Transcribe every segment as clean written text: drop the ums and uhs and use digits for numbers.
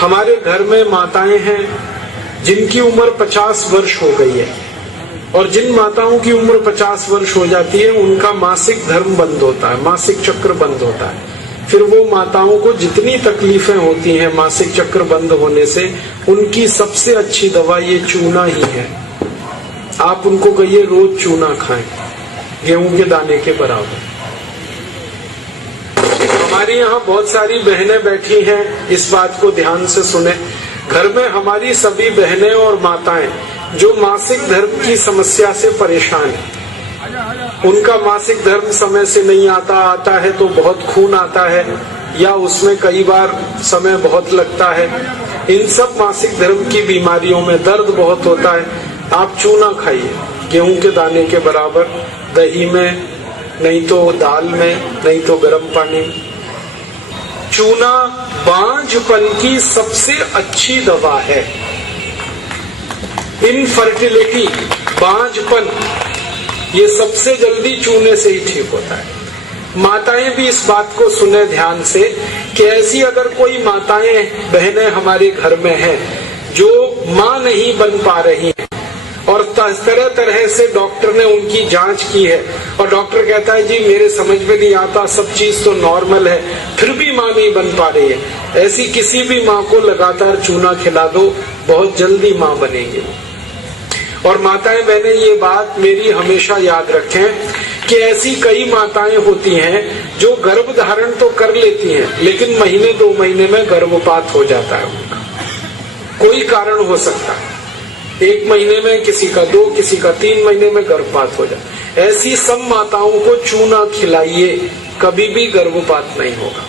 हमारे घर में माताएं हैं जिनकी उम्र 50 वर्ष हो गई है, और जिन माताओं की उम्र 50 वर्ष हो जाती है उनका मासिक धर्म बंद होता है, मासिक चक्र बंद होता है। फिर वो माताओं को जितनी तकलीफें होती हैं मासिक चक्र बंद होने से, उनकी सबसे अच्छी दवा ये चूना ही है। आप उनको कहिए रोज चूना खाएं, गेहूं के दाने के बराबर। हमारी यहाँ बहुत सारी बहनें बैठी हैं, इस बात को ध्यान से सुने। घर में हमारी सभी बहनें और माताएं जो मासिक धर्म की समस्या से परेशान है, उनका मासिक धर्म समय से नहीं आता है तो बहुत खून आता है, या उसमें कई बार समय बहुत लगता है। इन सब मासिक धर्म की बीमारियों में दर्द बहुत होता है। आप चूना खाइए, गेहूं के दाने के बराबर, दही में, नहीं तो दाल में, नहीं तो गर्म पानी में। चूना बांझपन की सबसे अच्छी दवा है। इनफर्टिलिटी, बांझपन, ये सबसे जल्दी चूने से ही ठीक होता है। माताएं भी इस बात को सुने ध्यान से कि ऐसी अगर कोई माताएं बहनें हमारे घर में हैं जो मां नहीं बन पा रही हैं, और तरह तरह से डॉक्टर ने उनकी जांच की है और डॉक्टर कहता है जी मेरे समझ में नहीं आता, सब चीज तो नॉर्मल है, फिर भी मां नहीं बन पा रही है, ऐसी किसी भी मां को लगातार चूना खिला दो, बहुत जल्दी मां बनेगी। और माताएं बहनें ये बात मेरी हमेशा याद रखें कि ऐसी कई माताएं होती हैं जो गर्भ धारण तो कर लेती हैं लेकिन महीने 2 महीने में गर्भपात हो जाता है उनका। कोई कारण हो सकता है, 1 महीने में, किसी का 2, किसी का 3 महीने में गर्भपात हो जाए। ऐसी सब माताओं को चूना खिलाइए, कभी भी गर्भपात नहीं होगा।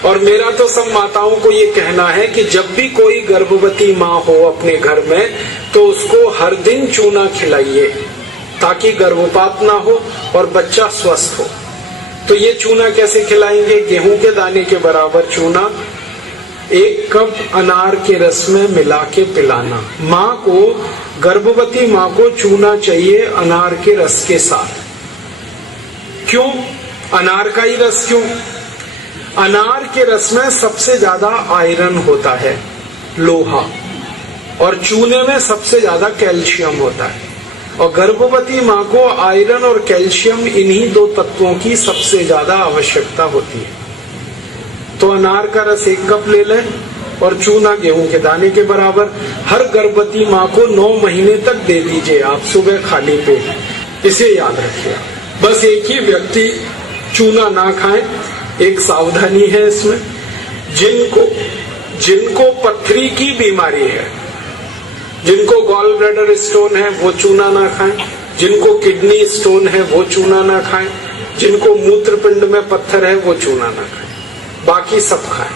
और मेरा तो सब माताओं को ये कहना है कि जब भी कोई गर्भवती माँ हो अपने घर में तो उसको हर दिन चूना खिलाइए ताकि गर्भपात ना हो और बच्चा स्वस्थ हो। तो ये चूना कैसे खिलाएंगे? गेहूं के दाने के बराबर चूना 1 कप अनार के रस में मिला के पिलाना। माँ को, गर्भवती माँ को चूना चाहिए अनार के रस के साथ। क्यों अनार का ही रस? क्यों? अनार के रस में सबसे ज्यादा आयरन होता है, लोहा, और चूने में सबसे ज्यादा कैल्शियम होता है। और गर्भवती माँ को आयरन और कैल्शियम, इन्हीं 2 तत्वों की सबसे ज्यादा आवश्यकता होती है। तो अनार का रस 1 कप ले लें और चूना गेहूं के दाने के बराबर हर गर्भवती माँ को 9 महीने तक दे दीजिए आप, सुबह खाली पेट। इसे याद रखिए। बस एक ही व्यक्ति चूना ना खाएं, एक सावधानी है इसमें। जिनको पथरी की बीमारी है, जिनको गॉल ब्लैडर स्टोन है वो चूना ना खाएं, जिनको किडनी स्टोन है वो चूना ना खाएं, जिनको मूत्रपिंड में पत्थर है वो चूना ना खाएं, बाकी सब खाएं।